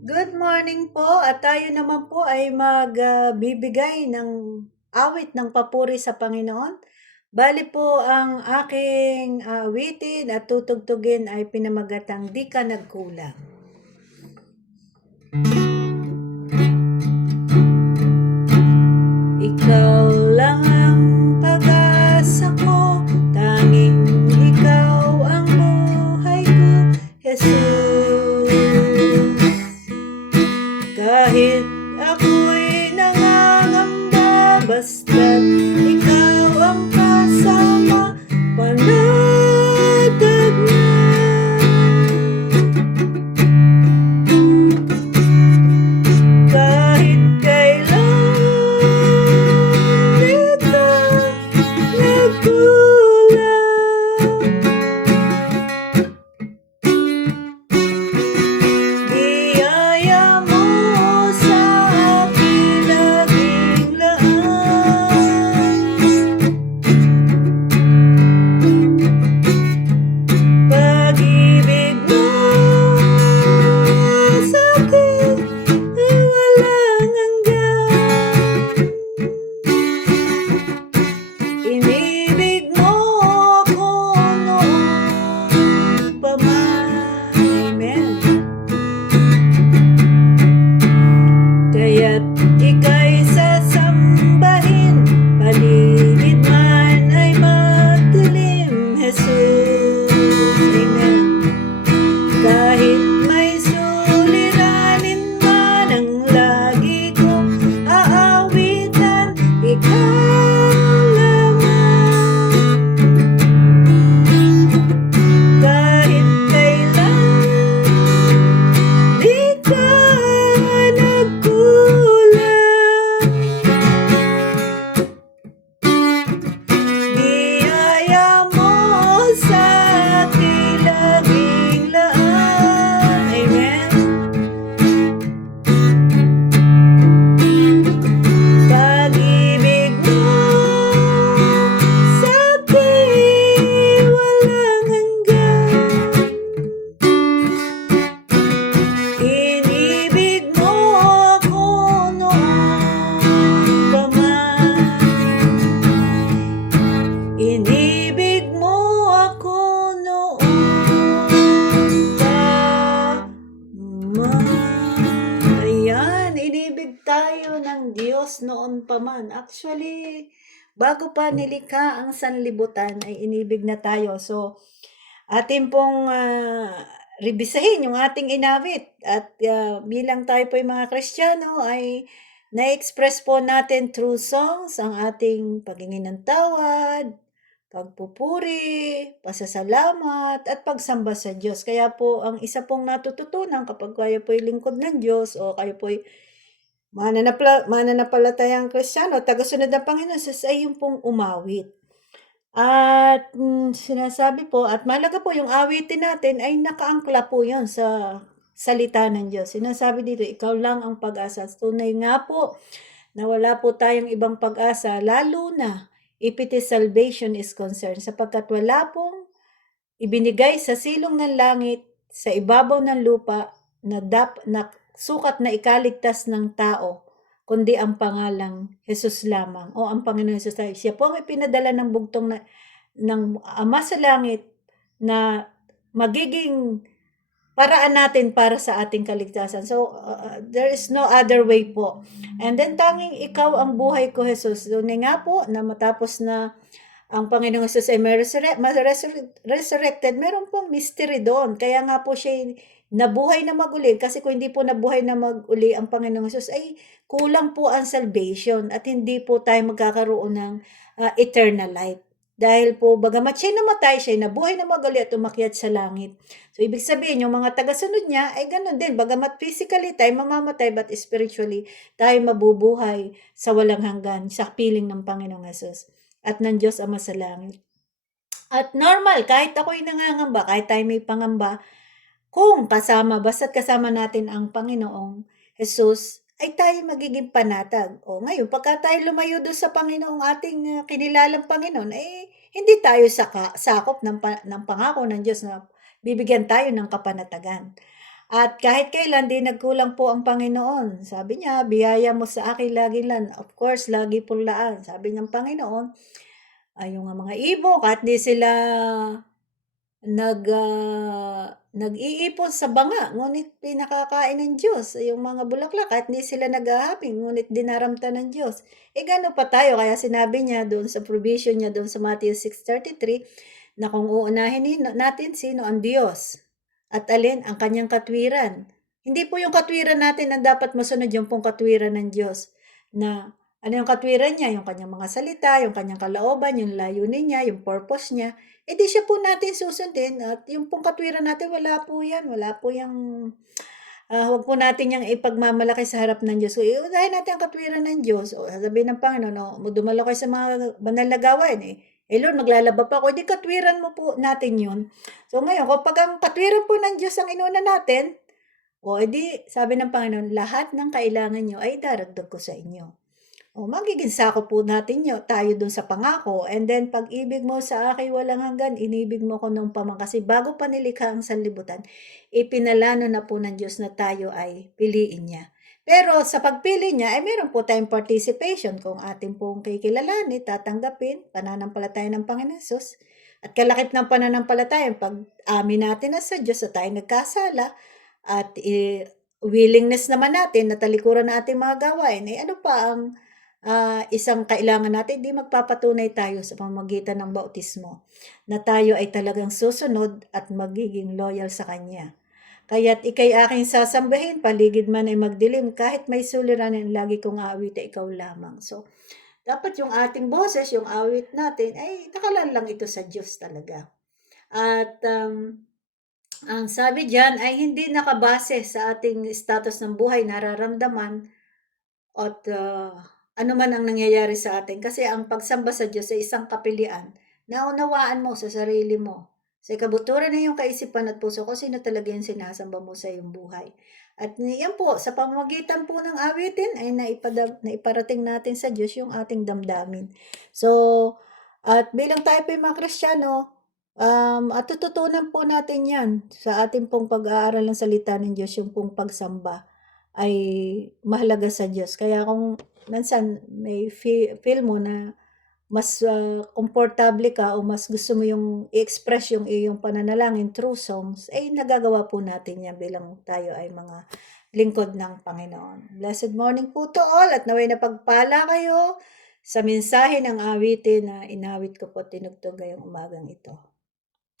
Good morning po at tayo naman po ay magbibigay ng awit ng papuri sa Panginoon. Bali po ang aking awitin at tutugtugin ay pinamagatang Di Ka Nagkulang. Ikaw lang ang pag-asa ko, tanging ikaw ang buhay ko, Jesus. Kahit ako'y nangangamba, basta't ikaw ang kasama, panatag na. Kahit kailan di ka nagkulang, biyaya mo sa aking laging laan. Pag-ibig mo sa'kin ay walang hanggan. Inibig mo ako noon pa man. Amen. Kaya't ika'y sasambahin, paligid man ay madilim, Jesus. Amen. Kahit may suliranin man ang lagi kong aawitan, ikaw lamang. Kahit kailan di ka nagkulang, biyaya mo sa aking laging laan. Amen. Pag-ibig mo sa'kin walang hanggan. Inibig mo ako noon pa man. Inibig mo ako noon pa man. Ayan, inibig tayo ng Diyos noon pa man. Actually, bago pa nilikha ang sanlibutan ay inibig na tayo. So, atin pong rebisahin yung ating inawit at bilang tayo po yung mga Kristiyano ay na-express po natin through songs ang ating paghingi ng tawad, pagpupuri, pasasalamat, at pagsamba sa Diyos. Kaya po ang isa pong natututunan kapag kayo po'y lingkod ng Diyos o kayo po'y mananampalatayang Kristiyano, tagasunod ng Panginoon Jesus, ay yung pong umawit. At sinasabi po at mahalaga po yung awitin natin ay nakaangkla po yun sa salita ng Diyos. Sinasabi dito, ikaw lang ang pag-asa. Tunay nga po na wala po tayong ibang pag-asa, lalo na if it is salvation is concerned, sapagkat wala pong ibinigay sa silong ng langit, sa ibabaw ng lupa, na sukat na ikaligtas ng tao, kundi ang pangalang Jesus lamang o ang Panginoon Jesus. Siya po ang ipinadala ng bugtong ng Ama sa Langit na magiging paraan natin para sa ating kaligtasan. So, there is no other way po. And then, tanging ikaw ang buhay ko, Jesus. So, nga po, na matapos na ang Panginoong Jesus ay may resurrected, meron pong mystery doon. Kaya nga po siya nabuhay na mag-uli. Kasi kung hindi po nabuhay na mag-uli ang Panginoong Jesus, ay kulang po ang salvation at hindi po tayo magkakaroon ng eternal life. Dahil po, bagamat siya namatay, siya nabuhay na mag-uli at umakyat sa langit. So, ibig sabihin, yung mga tagasunod niya, ay ganun din. Bagamat physically tayo mamamatay, but spiritually, tayo mabubuhay sa walang hanggan, sa piling ng Panginoong Jesus at ng Diyos Ama sa langit. At normal, kahit ako'y nangangamba, kahit tayo may pangamba, kung basta't kasama natin ang Panginoong Jesus, ay tayo magiging panatag. O ngayon, pagka tayo lumayo doon sa Panginoong ating kinilalang Panginoon, hindi tayo sakop ng pangako ng Diyos na bibigyan tayo ng kapanatagan. At kahit kailan 'di nagkulang po ang Panginoon. Sabi niya, "Biyaya mo sa akin laging lan." Of course, lagi pong laan. Sabi ng Panginoon, ay yung mga ibon kahit 'di sila nag-iipon sa banga, ngunit pinakakain ng Diyos. Yung mga bulaklak kahit hindi sila naghahapon, ngunit dinaramta ng Diyos. Gaano pa tayo, kaya sinabi niya doon sa provision niya doon sa Matthew 6:33 na kung uunahin natin sino ang Diyos at alin ang kanyang katwiran. Hindi po yung katwiran natin ang dapat masunod, yung pong katwiran ng Diyos na ano yung katwiran niya, yung kanyang mga salita, yung kanyang kalooban, yung layunin niya, yung purpose niya. Di siya po natin susundin at yung pong katwiran natin wala po yan, wala po yang, huwag po natin yang ipagmamalaki sa harap ng Diyos. So, iunahin natin ang katwiran ng Diyos. O sasabihin ng Panginoon, dumalo kayo sa mga banal na gawain Lord, maglalaba pa ako, di katwiran mo po natin yun. So ngayon, kapag ang katwiran po ng Diyos ang inuna natin, edi sabi ng Panginoon, lahat ng kailangan nyo ay daragdag ko sa inyo. Magiging sakop po natin tayo dun sa pangako. And then, pag-ibig mo sa akin walang hanggan, inibig mo ko nung paman. Kasi bago pa nilikha ang sanlibutan, ipinalano na po ng Diyos na tayo ay piliin niya. Pero sa pagpili niya, ay meron po tayong participation kung ating pong kikilalanin, tatanggapin, pananampalataya ng Panginoon Jesus. At kalakip ng pananampalataya, pag amin natin na sa Diyos na tayo nagkasala, at willingness naman natin na talikuran na ating mga gawain, ano pa ang isang kailangan natin, di magpapatunay tayo sa pamamagitan ng bautismo na tayo ay talagang susunod at magiging loyal sa Kanya. Kaya't ika'y aking sasambahin, paligid man ay magdilim, kahit may suliranin, lagi kong aawitin ikaw lamang. So, dapat yung ating boses, yung awit natin, ay nakalaan lang ito sa Diyos talaga. At ang sabi diyan ay hindi nakabase sa ating status ng buhay, nararamdaman at ano man ang nangyayari sa atin. Kasi ang pagsamba sa Diyos ay isang kapilian. Naunawaan mo sa sarili mo, sa ikabuturan ng iyong kaisipan at puso kung sino talaga yung sinasamba mo sa iyong buhay. At yan po, sa pamamagitan po ng awitin ay naiparating natin sa Diyos yung ating damdamin. So, at bilang tayo po yung mga Kristiyano, at tututunan po natin yan sa ating pong pag-aaral ng salita ng Diyos, yung pong pagsamba ay mahalaga sa Diyos. Kaya kung minsan may feel mo na mas komportable ka o mas gusto mo yung i-express yung iyong pananalangin through songs, nagagawa po natin yan bilang tayo ay mga lingkod ng Panginoon. Blessed morning po to all at naway napagpala kayo sa mensahe ng awitin na inawit ko po tinugtog ngayong umagang ito.